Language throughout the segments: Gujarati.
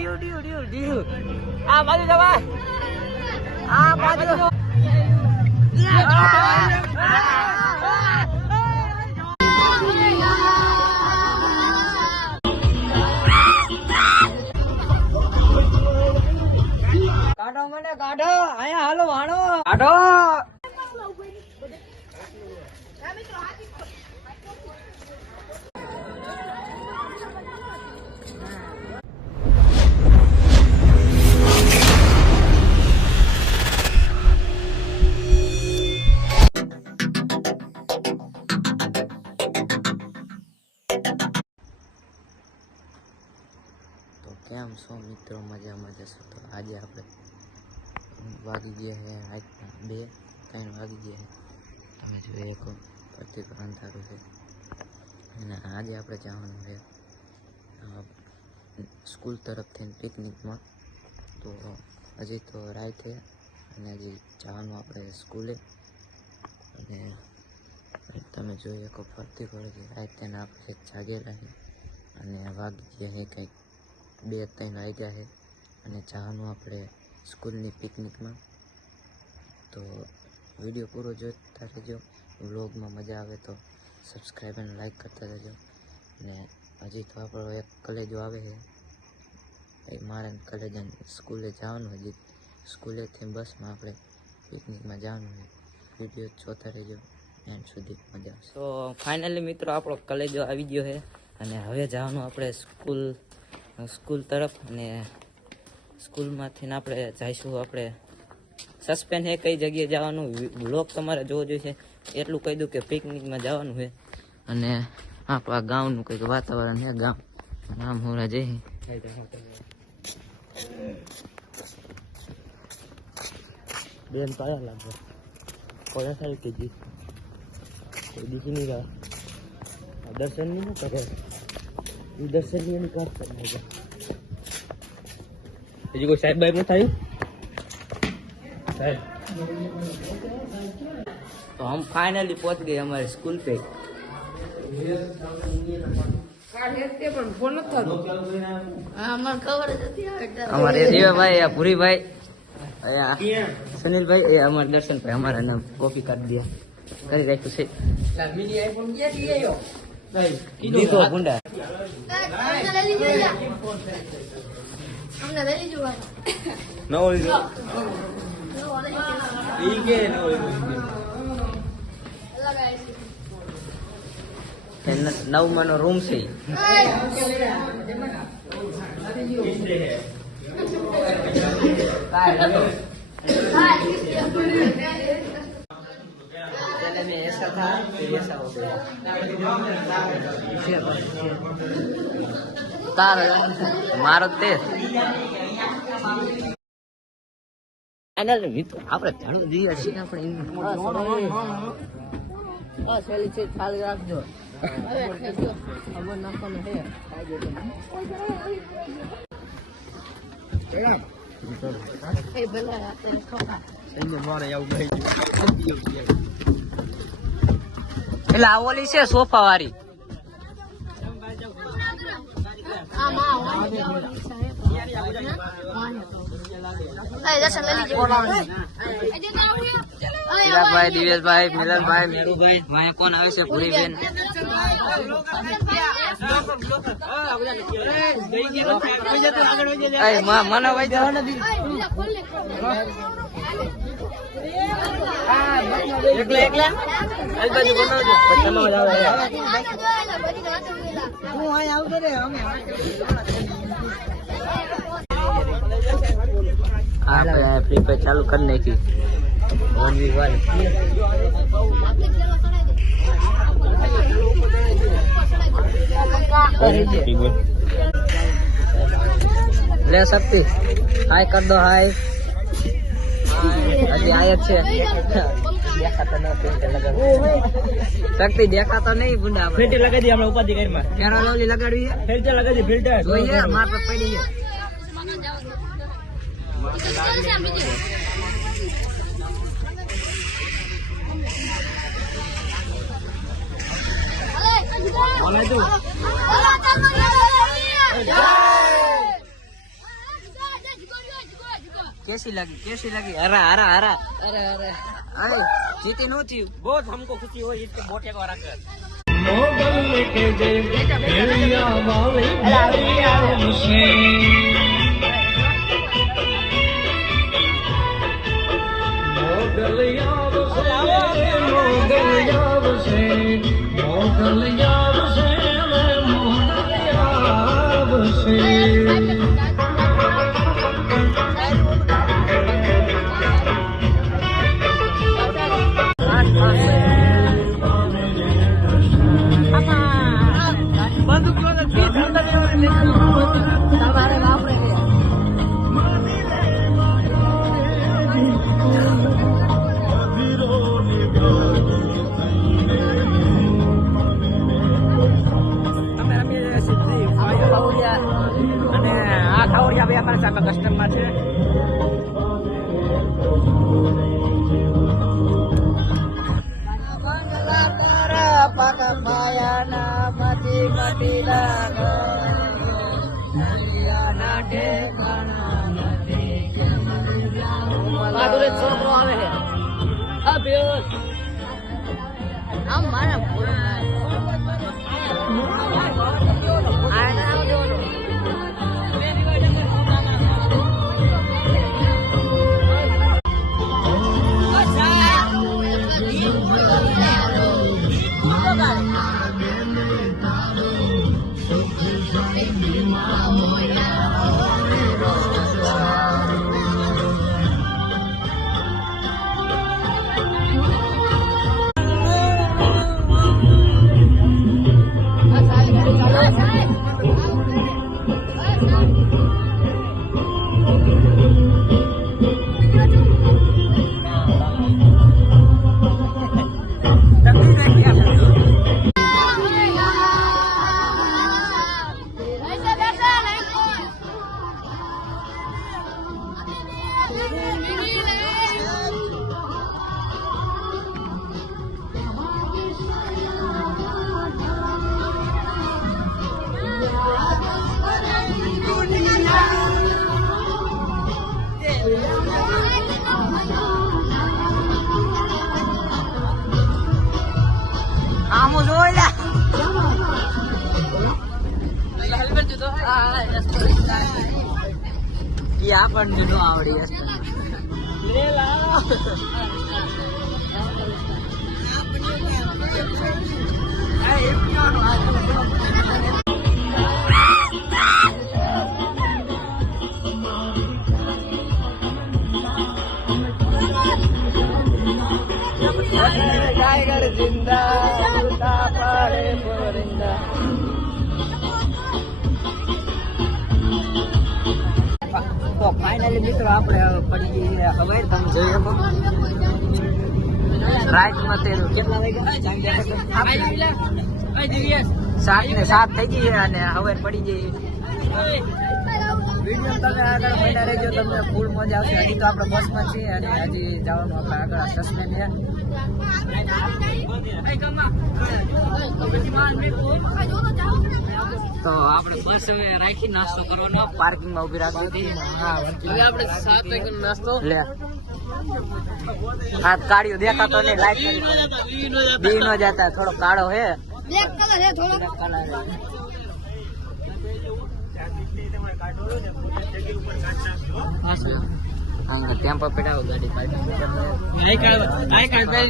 આ બાજુ જવા આ બાજુ કાઢો મને કાઢો અહીંયા હાલો વાણો કાઢો કેમ છો મિત્રો? મજામાં જશો તો આજે આપણે વાગી ગયા છે રાતના 2-3 વાગી ગયા છે. તમે જોઈએ કહો પ્રતિક અંધારું છે અને આજે આપણે જવાનું છે સ્કૂલ તરફથી પિકનિકમાં. તો હજી તો રાત છે અને હજી જવાનું આપણે સ્કૂલે. અને તમે જોઈએ કહો ફરતી ફરતી રાત તેને આપણે જાગેલા છે અને વાગી ગયા છે કંઈક 2-3 વાગ્યા છે અને જવાનું આપણે સ્કૂલની પિકનિકમાં. તો વિડીયો પૂરો જોતા રહેજો. વ્લોગમાં મજા આવે તો સબસ્ક્રાઈબ અને લાઈક કરતા રહેજો. અને હજી તો આપણો એક કલેજો આવે છે મારે કલેજને સ્કૂલે જવાનું. હજી સ્કૂલેથી બસમાં આપણે પિકનિકમાં જવાનું છે. વિડીયો જોતા રહેજો એન્ડ સુધી મજા આવશે. તો ફાઇનલી મિત્રો આપણો કલેજો આવી ગયો છે અને હવે જવાનું આપણે સ્કૂલ તરફ. અને સ્કૂલમાંથી આપણે જઈશું આપણે સસ્પેન્સ છે કઈ જગ્યાએ જવાનું વ્લોગ તમારે જોવો જોઈશે. એટલું કહી દઉં કે પિકનિકમાં જવાનું છે અને આપણા ગામનું કંઈક વાતાવરણ છે. ગામ નામ હોરા જઈ બેન પાયા લાગે કોયા સારી કેજી કોઈ દીધી નહીં રહ્યા દર્શન નહીં કરે દર્શન ની કરતા હજી કોઈ સાહેબ બાઈબ ન થયું तो हम फाइनली पहुंच गए हमारे स्कूल पे. हमारे देवा भाई या पूरी भाई या सुनील भाई या हमारे दर्शन भाई हमारा नाम कॉपी कर दिया कर गए कुछ दीपो गुंडा no નવમાનો રૂમ છે. पहले में ऐसा था फिर ऐसा हो गया. मारो ते આપણે જાણવું જોઈએ છીએ આપણે રાખજો એટલે આ ઓલી છે સોફા વાળી ચિરાગભાઈ, દિવેશભાઈ, મિલનભાઈ, મેરુભાઈ, ભાઈ કોણ આવે છે? પૂરી બેન. મને ભાઈ જવા નથી એકલા એકલા આ બાજુ બનાવજો હું અહીં આવતો રે અમે फ्री पे चालू करने की 1v1 ले सकती हाय कर दो हाय अभी आया छे देखा तो ना सकती देखा तो नहीं बुंडा फिल्टर लगा दी हमने ऊपर दिखाई में केरा लोली लगाड़ी है फिल्टर लगा दी फिल्टर तो ये मार पे पड़ी है कैसी लगी हरा हरा हरा અરે અરે अरे जीती नो थी बहुत हमको खुशी हुई इसके बोटे को रखकर તમારે વાપરે છે. અમે રમીએ સીધી ખાવડિયા અને આ ખાવડિયા બે અમારા સામે કસ્ટમર છે પાકા પાયાના માટી માટીના માધુરે છોકરો આવે છે. આ બેસ. આમ મારા આમો જોઈલા ઈ આપણને નો આવડી હશે टाइगर जिंदा उड़ता पड़े परिंदा તો ફાઇનલી મિત્રો આપણે હવે પડી ગઈ હવે તમે જોઈ શકો રાઈટમાં તે કેટલા વાગ્યા 7:07 થઈ ગઈ છે અને હવે પડી ગઈ વિડીયો તમે આગળ મહિના રહેજો તમને ફૂલ મજા આવશે હજી તો આપણે બસમાં છીએ અને હજી જવાનું આપણે આગળ સસ્પેન્ડ છે તો આપણે બસ હવે રાખી નાસ્તો કરવાનો પાર્કિંગમાં ઉભી રાખી હા હવે આપણે 7 વાગ્યાનો નાસ્તો લે આ કાળિયો દેખાતો નહીં લાઈટ બી નો જાતા થોડો કાળો હે બ્લેક કલર છે થોડો. ટેમ્પો પેડાવો ગાડી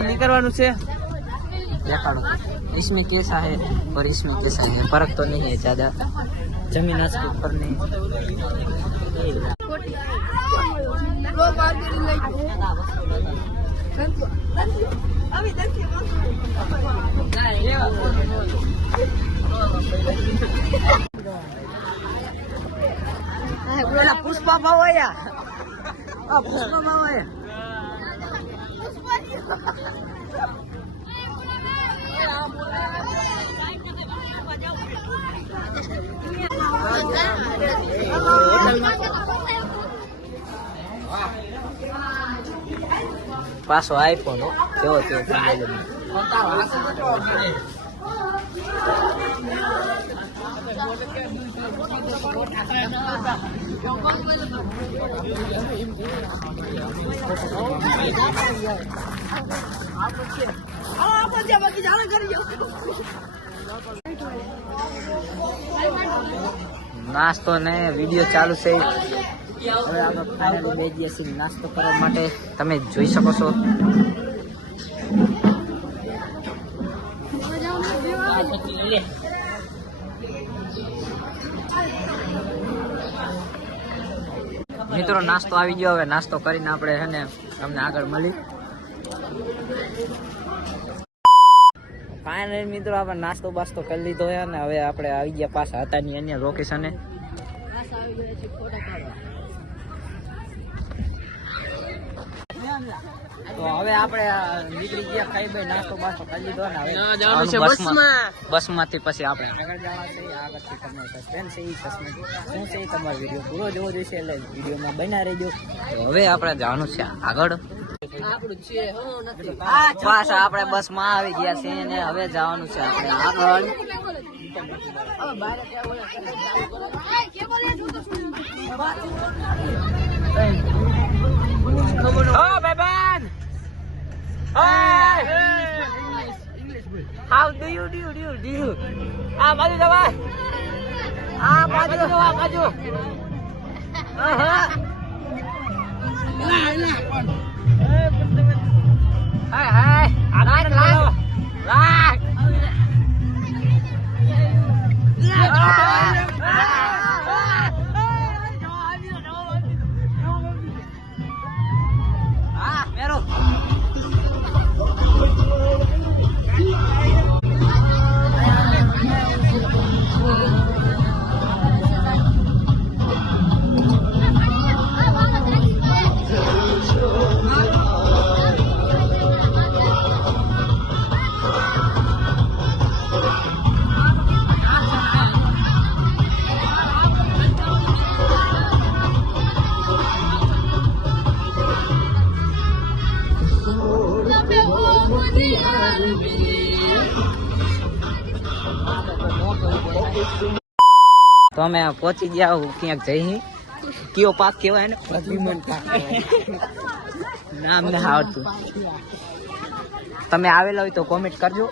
નીકળવાનું છે देखाड़ो इसमें कैसा है और इसमें कैसा है फर्क तो नहीं है ज्यादा जमीन आसमान पर नहीं पुष्पा भावया पुष्पा भावया पासो आईफोन केवो केवो નાસ્તો ને વિડીયો ચાલુ છે. હવે આપણે ફાઇનલી બે દિવસથી નાસ્તો કરવા માટે તમે જોઈ શકો છો. મિત્રો નાસ્તો આવી ગયો. હવે નાસ્તો કરીને આપણે છે ને તમને આગળ મળી. ફાઇનલી મિત્રો આપણે નાસ્તો બાસ્તો કરી લીધો છે ને હવે આપણે આવી ગયા પાછા હતાની અન્ય લોકેશને. તો હવે આપણે નીકળી ગયા ખાઈ ભાઈ નાસ્તો બાસ્તો કરી લીધો ને હવે બસ માંથી પછી આપણે આગળ જવા છે. આગળથી તમને સસ્પેન્સ છે, શું છે તમારો વિડીયો પૂરો જોવો જોઈશે એટલે વિડીયોમાં બન્યા રહેજો. તો હવે આપણે જવાનું છે આગળ. પાછા આપણે બસ માં આવી ગયા છે ને હવે જવાનું છે આપણે આગળ. How do you ah maju coba ah maju hai lah Meru તો અમે પહોંચી ગયા ક્યાંક જઈ. કયો પાક કહેવાય ને? પ્રદ્યુમન પાક. નામ ને આવડતું. તમે આવેલા હોય તો કોમેન્ટ કરજો.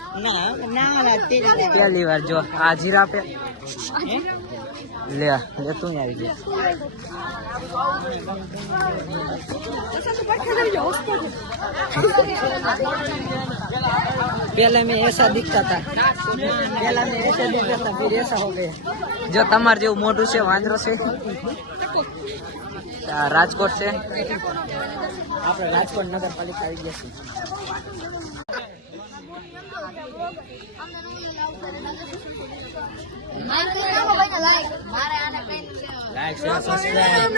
પહેલી વાર જો આ જીરા પે લે તું આવી ગયો. पहले में ऐसा दिखता था फिर ऐसा हो गया. जो તમાર જેવું મોઢું છે વાંદરો છે. રાજકોટ છે આપણે રાજકોટ નગરપાલિકા આવી ગયા છીએ. Like share subscribe.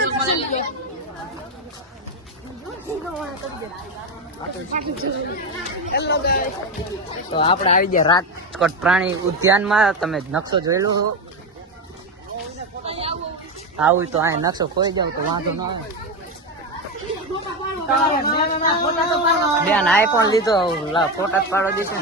તો આપણે આવી ગયા રાજકોટ પ્રાણી ઉદ્યાનમાં. તમે નકશો જોયેલો છો? આવું તો આ નકશો ખોઈ જાવ તો વાંધો ના આવે. બેન આઈફોન લીધો ફોટા પાડો દીધો.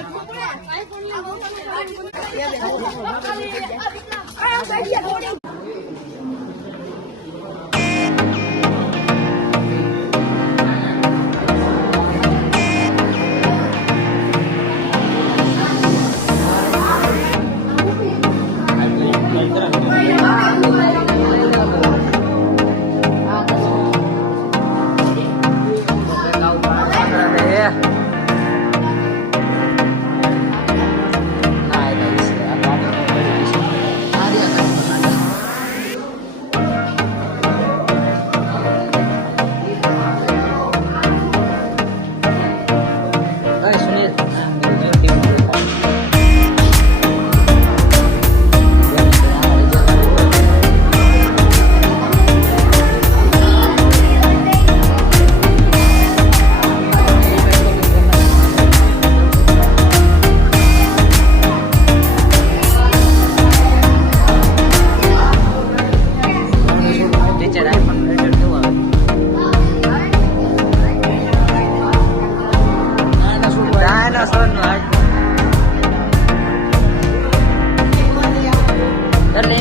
એટલે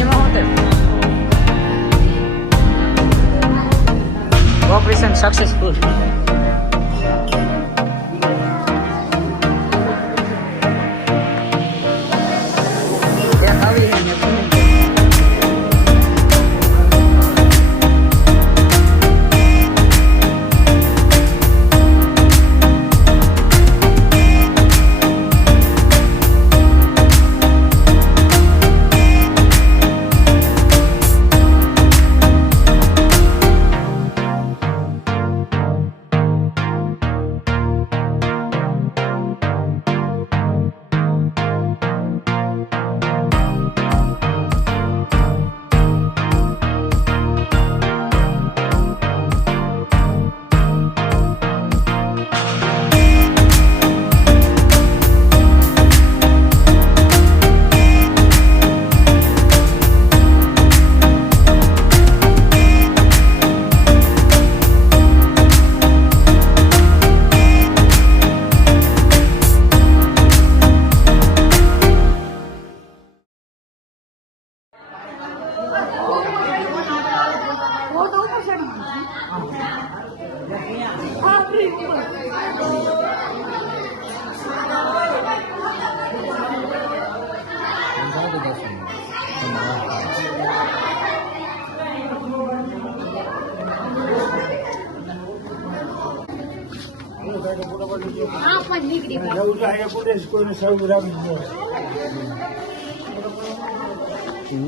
ઓપરેશન સક્સેસફુલ.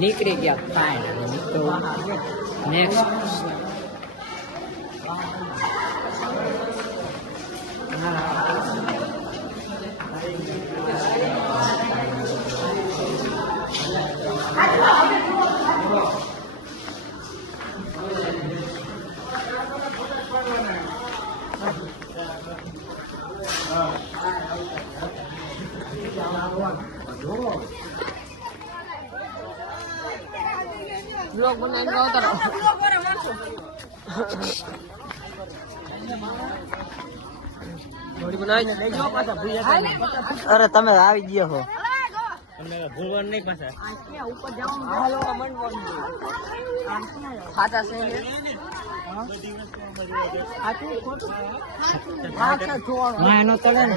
નીકળી ગયા ફાઇન. તો નેક્સ્ટ બ્લોગ બનાવીને ઉતારો. અરે તમે આવી ગયો હો. ભૂલવાનું નહીં પાછા. ખાતા એનો ચડે ને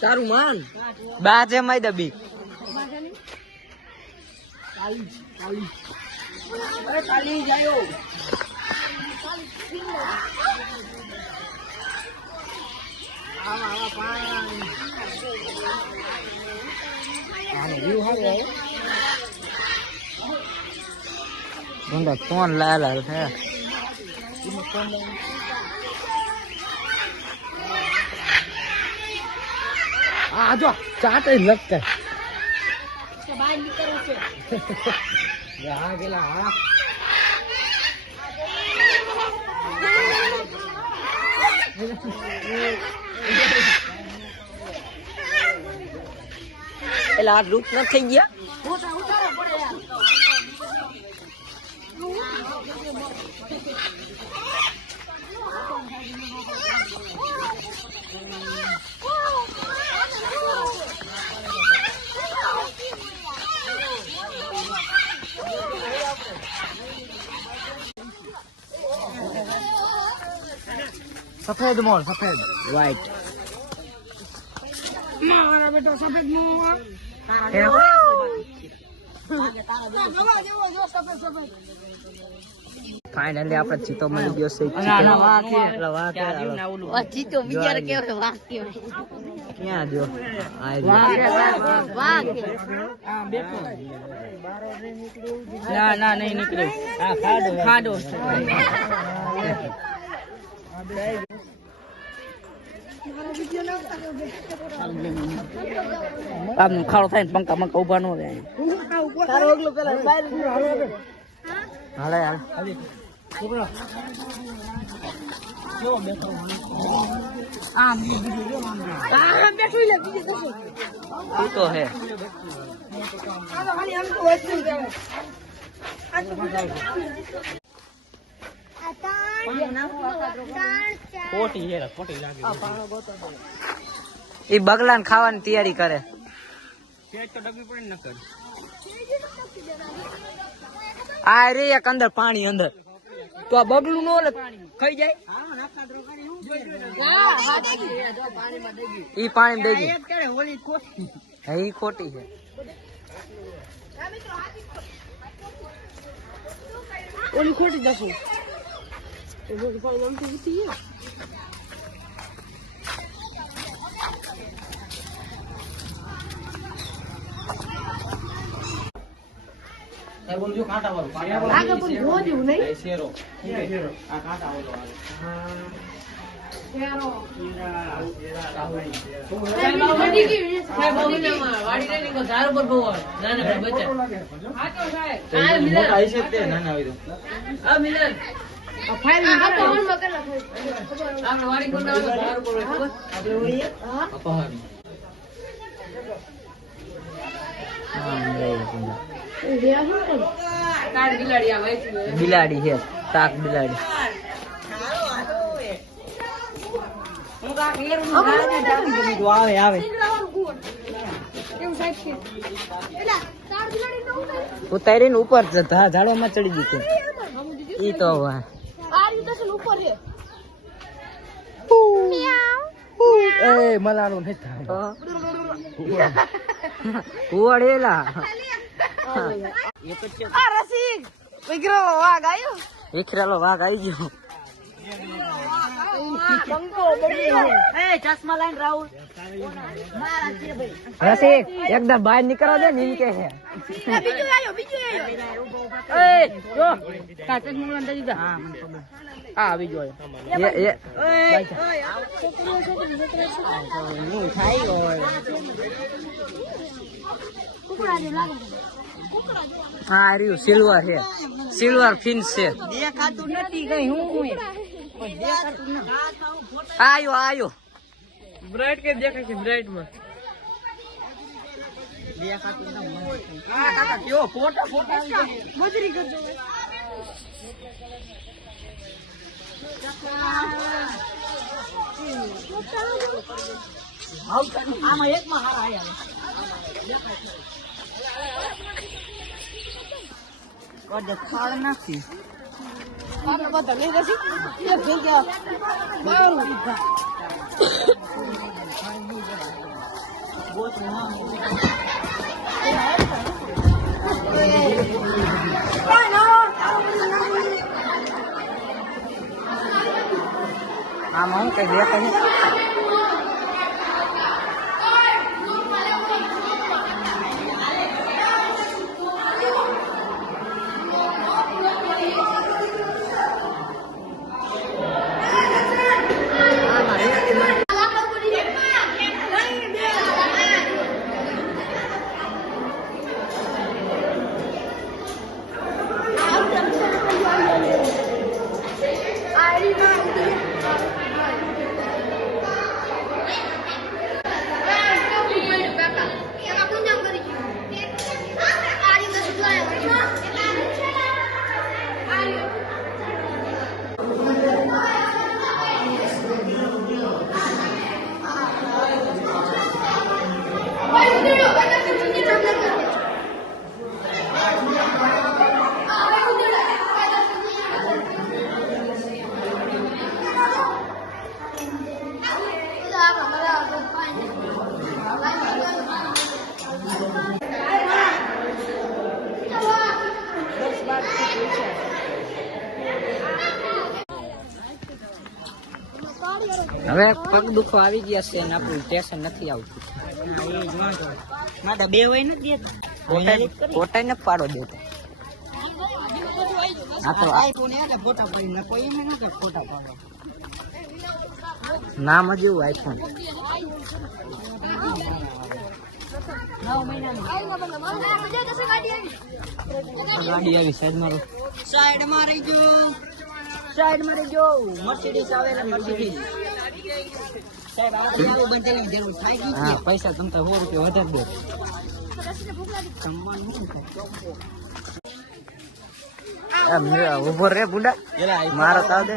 તારું માન બા છે માઈ દબી ફોન લાલ હે. જો ચાટ લગતા એટલે આ રૂપ ન થઈ ગયા. सफेद मोर सफेद व्हाइट मारा बेटा सफेद मोर फाइनली આપણે ચીતો મળી ગયો છે. ચીતો વિચાર કેવો વાહ કેવો ક્યાં જો વાહ ના ના નહીં નીકળ્યું. આ ખાડો ખાડો આપનું ખાડો થાય ને પંખા મંકા ઉભા ન થાય. હાલે હાલ તો હે ખોટી છે ખોટી લાગે એ બગલાને ખાવાની તૈયારી કરે. પેટ તો ડબી પડી ન કરે. આ રે એક અંદર પાણી અંદર તો આ બગલું નો ઓલે ખાઈ જાય. ઈ પાણી દઈ ગઈ. હા ઈ ખોટી છે. ઓલી ખોટી દસું બોલજો કાંટા વાળું આગળ પણ જોવા જેવું નહીં. શેરો આ કાંટા વાળો બિલાડી છે તાક બિલાડી. આવે આવે ઉતારીને ઉપર ઝાડવામાં ચડી દીધી. ઈ તો એ મલાનું નથી થાય કુવાડેલા વિખરેલો વાઘ આવી ગયો. રસિક એકદમ બહાર નીકળવા દે ને એમ કે છે. આવી ગયો હા રહ્યું સિલ્વર છે સિલ્વર ફિન્સ છે. દેખાતું નથી કઈ હું આયો આયો બ્રાઇટ કે દેખાય છે બ્રાઇટ માં દેખાતું નથી. કાકા કેવો ફોટા ફોટા મજૂરી કરજો આમાં એકમાં હારા આયા કદ ખાડ નાખી આમાં હું કઈ દેખાય છે. હવે પગ દુખો આવી ગયા છે અને આપણું સ્ટેશન નથી આવતું. બે હોય નથી કોટાઈ ને પાડો દેતો. આ તો ફોટા પડીને કોઈ એમ નથી ફોટા પાડો. નામ જ એવું આઈફોન. ગાડી આવી સાઈડ મારો સાઈડમાં રહી જો સાઈડમાં રહી જો મર્સિડીઝ આવે ને મર્સિડીઝ સાહેબ આપણે આવું બંધેલી જરૂર થાય ગઈ. હા પૈસા તમ તો 100 રૂપિયા વધારે દો. જમવાનું શું થાય ઉભો રે બુડા મારો તાવ દે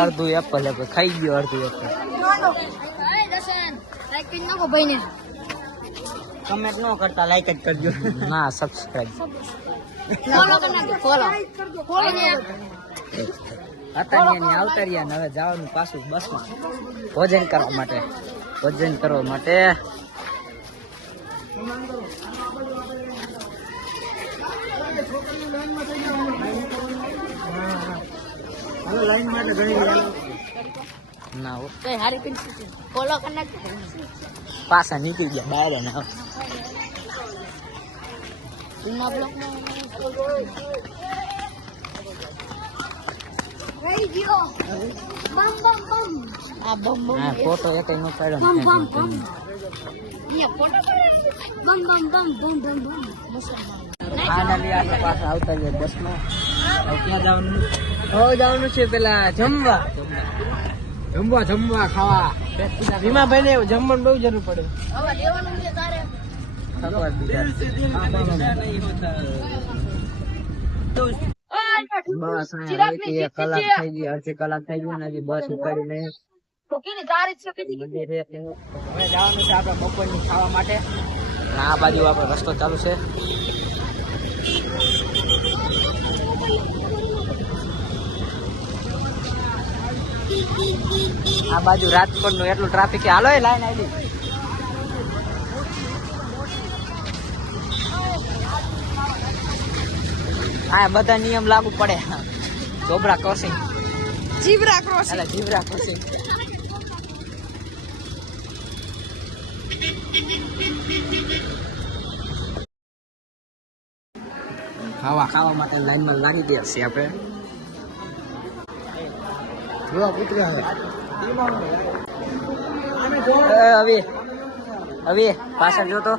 અડધું એપલ ખાઈ ગયો અડધું એપલ કમેન્ટ ન કરતા લાઈક જ કરજો. ના સબસ્ક્રાઇબ હતા આવતા રહ્યા ને હવે જવાનું પાછું બસમાં ભોજન કરવા માટે ના હો. પાછા નીકળી ગયા બહાર ને ફોટો એક નો પાડ્યો પાછા આવતા જાય બસમાં. ક્યાં જવાનું? હવે જવાનું છે પેલા જમવા ખાવા. ભીમાભાઈ ને જમવાનું બહુ જરૂર પડે. બસ એક કલાક થઈ ગઈ, અડધી કલાક થઈ ગઈ ને હજી બસ ઉપાડીને હવે જવાનું છે આપડે બપોરની ખાવા માટે. આ બાજુ આપણો રસ્તો ચાલુ છે. આ બાજુ રાજકોટ નું એટલું ટ્રાફિક છે. હાલો એ લાઈન આવી આ બધા નિયમ લાગુ પડે. ઝોબ્રા ક્રોસિંગ જીબ્રા ક્રોસિંગ ખાવા માટે લાઈનમાં લાગી ગયા છીએ આપણે. હવે પાછળ જોતો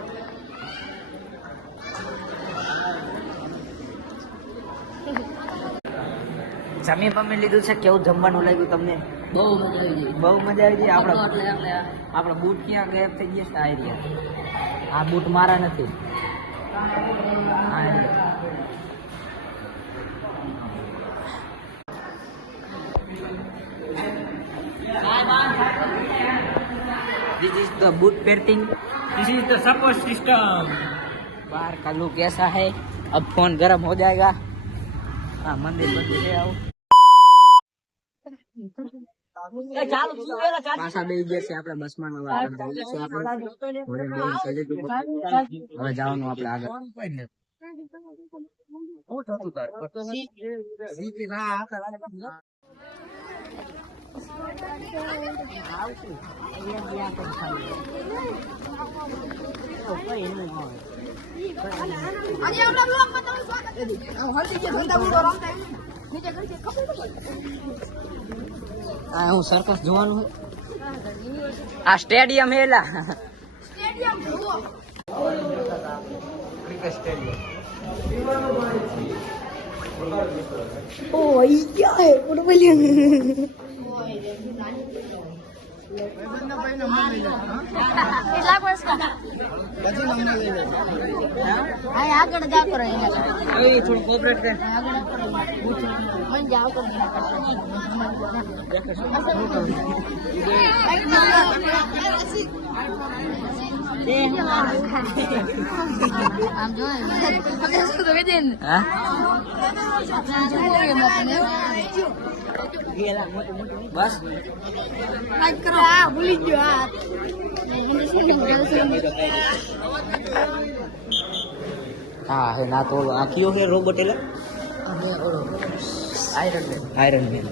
જમી પમી લીધું છે. કેવું જમવાનું લાગ્યું તમને? બહુ મજા આવી ગઈ. બહુ મજા આવી ગઈ. આપડા બૂટ ક્યાં ગાયબ થઈ ગયા છે? આ રહ્યા. આ બૂટ મારા નથી. This is the boot painting. This is the support system. बाहर का लुक ऐसा है. अब फोन गर्म हो जाएगा. हाँ मंदिर है आओ. પાછા બે ગયા છે આપણે બસમાં. હવે જવાનું આપણે આગળ. હું સર્કસ જોવાનું. આ સ્ટેડિયમ હેલા ક્રિકેટ સ્ટેડિયમ. થોડું કોપરેટ કર. બસ ભૂલી ગયો. હા હે ના તો આ કયો છે રોબોટ? એટલે આયરન મેન.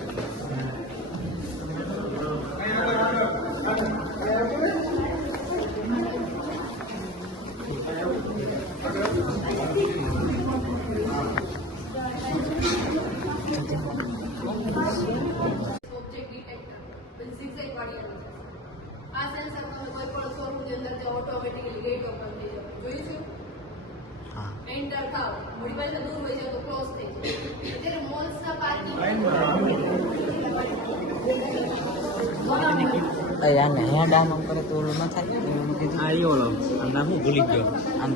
આને હેડ આમ કરે તો ઓલું ન થાય એવું કીધું. આ ઈ ઓલો આમ નામ હું ભૂલી ગયો. આમ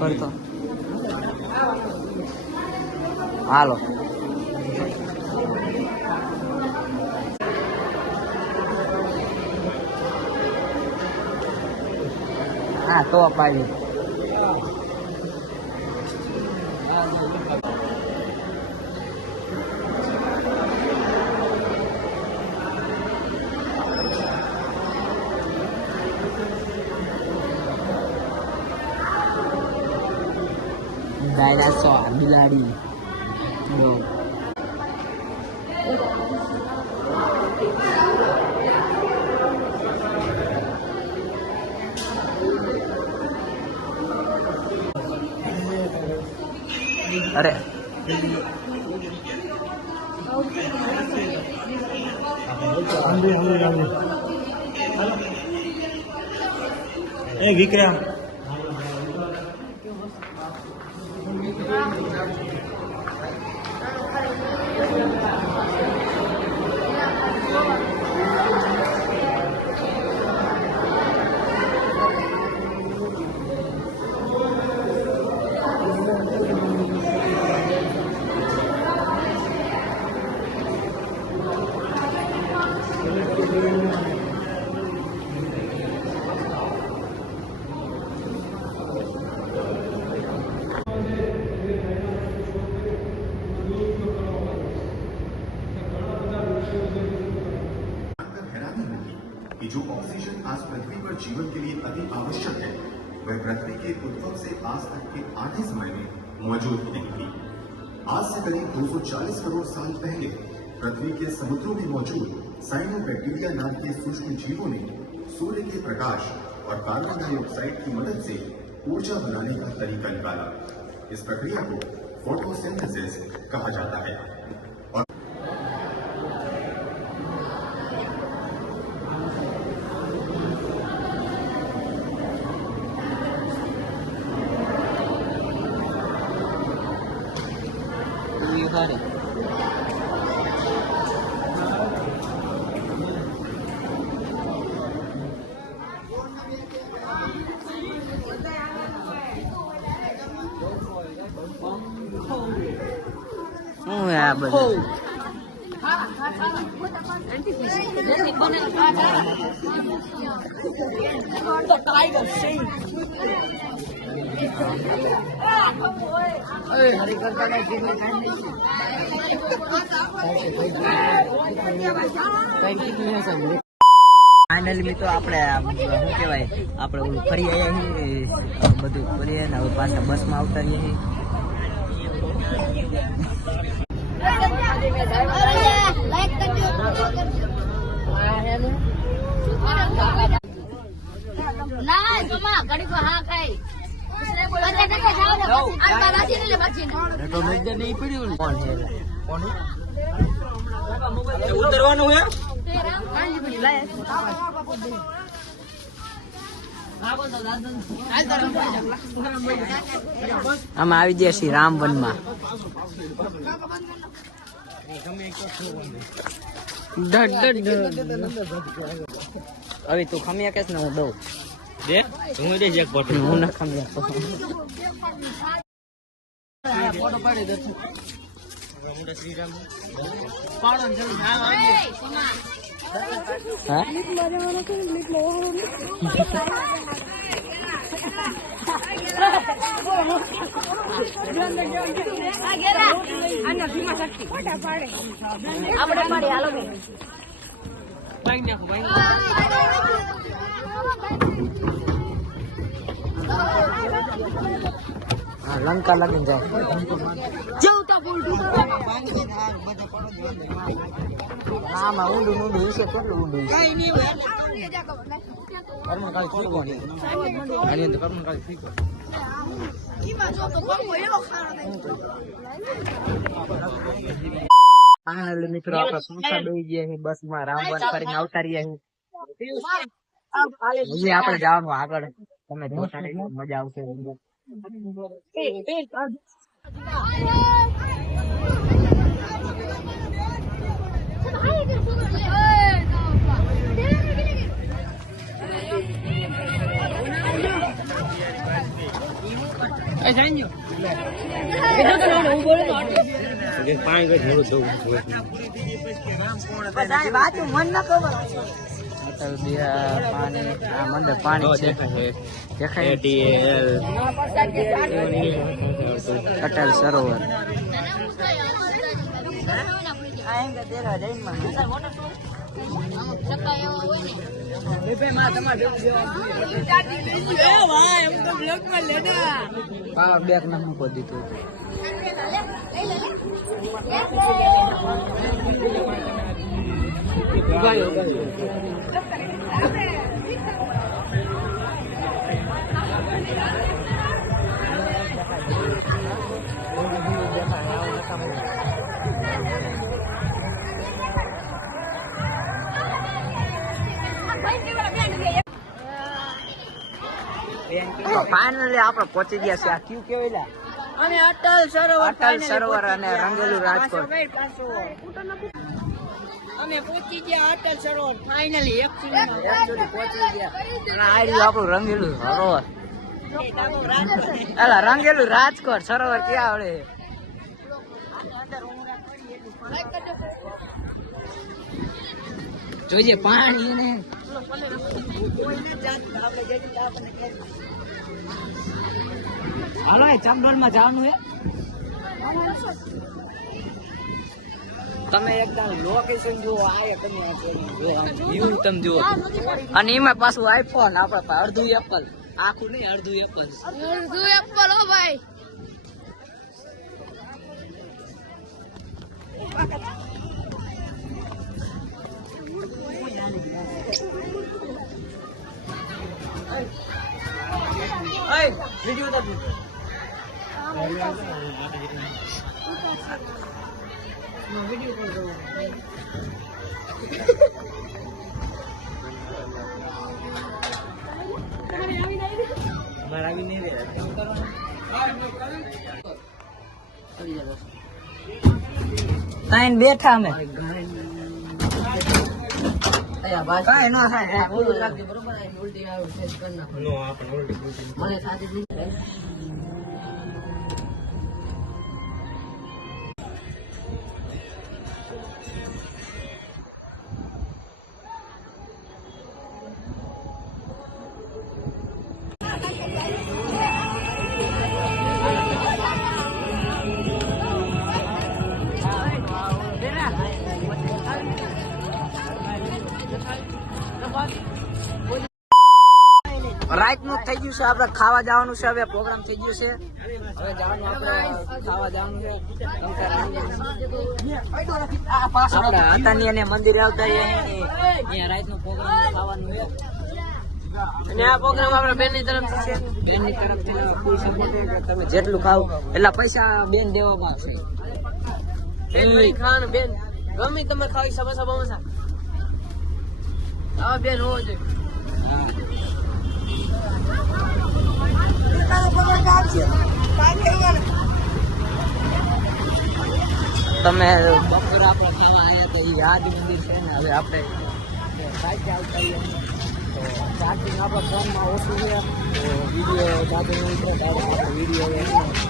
કરતો હાલો. હા તો પાડી ડાયનાસોર બિલાડી. અરે એ વિક્રમ कि जो ऑक्सीजन आज पृथ्वी पर जीवन के लिए अति आवश्यक है वह पृथ्वी के उद्भव से आज तक के आधे समय में मौजूद नहीं थी। आज से करीब 240 करोड़ साल पहले पृथ्वी के समुद्रों में मौजूद साइनोबैक्टीरिया नाम के सूक्ष्म जीवों ने सूर्य के प्रकाश और कार्बन डाइऑक्साइड की मदद से ऊर्जा बनाने का तरीका निकाला। इस प्रक्रिया को फोटोसिंथेसिस कहा जाता है। હું આ બધું ફાઇનલી મિત્રો આપણે શું કહેવાય આપણે ઓલું ફરી આવ્યા છીએ બધું ફરી ને હવે પાછા બસમાં આવતા રહીએ છીએ. ઉતરવાનું હે આમાં આવી ગયા છીએ રામવનમાં. હવે તું ખમ્યા કેસ ને હું દઉં દે હું દે એક ફોટો હું ના ખમ્યા ફોટો પાડી દે શ્રીરામ હા લંકા લગીને જાય આમાં ઊંડું ઊંડું છે કેટલું ઊંડું છે મિત્રો આપણે પંખા બેસી ગયા છે બસમાં રામવન કરીને આવતા રહ્યા છે. હજી આપણે જવાનું આગળ તમે જોતા રહેજો મજા આવશે. પાણી કઈ થોડું દઉં વાંચું મન ન ખબર અટલ બિહાર પાણી આ મંદિર પાણી છે દેખાય અટલ સરોવર પાવર બેક ના મૂકો દીધું ફાઇનલી આપણે પહોંચી ગયા છે આ ક્યુ કેવેલા અને અટલ સરોવર અટલ સરોવર અને રંગેલું રાજકોટ અમે પહોંચી ગયા અટલ સરોવર ફાઇનલી એકચ્યુઅલી પહોંચી ગયા અને આ રહ્યું આપણું રંગેલું સરોવર એલા રંગેલું રાજકોટ સરોવર ક્યાં આવડે જોઈએ પાણી ને હાલો એ ચમડોળ માં જવાનું હે તમે એકદમ લોકેશન જુઓ આ તમે વ્યૂ તમે જુઓ અને એમાં પાછું આઈફોન આપડે અડધું એપલ આખું નહીં અડધું એપલ હો ભાઈ વિડીયો ઉતાર તાઈન બેઠા અમે કઈ ન થાય મને સાથે રાઈટ નું થઈ ગયું છે આપડે ખાવા જવાનું છે હવે પ્રોગ્રામ થઈ ગયું છે હવે જવાનું આપણે ખાવા જવાનું છે આપડે હતાની અને મંદિર આવતા અહીંયા રાઈટ નો પ્રોગ્રામ ખાવાનું છે અને આ પ્રોગ્રામ આપડે બેન ની તરફથી છે બેન ની તરફથી ફૂલ સપોર્ટ છે કે તમે જેટલું ખાવ એટલા પૈસા બેન દેવામાં આવશે બેન ખાવાનું બેન ગમે તમે ખાવી સમોસા બમોસા આ બેન હોવો જોઈએ તમે બપોર આપણે ખાવા આવ્યા તો એ યાદ મંદિર છે ને હવે આપણે સાઈડ આવતા તો ચાર્જિંગ આપણા ફોનમાં ઓછું છે તો વિડીયો ચાર્જિંગ વિડીયો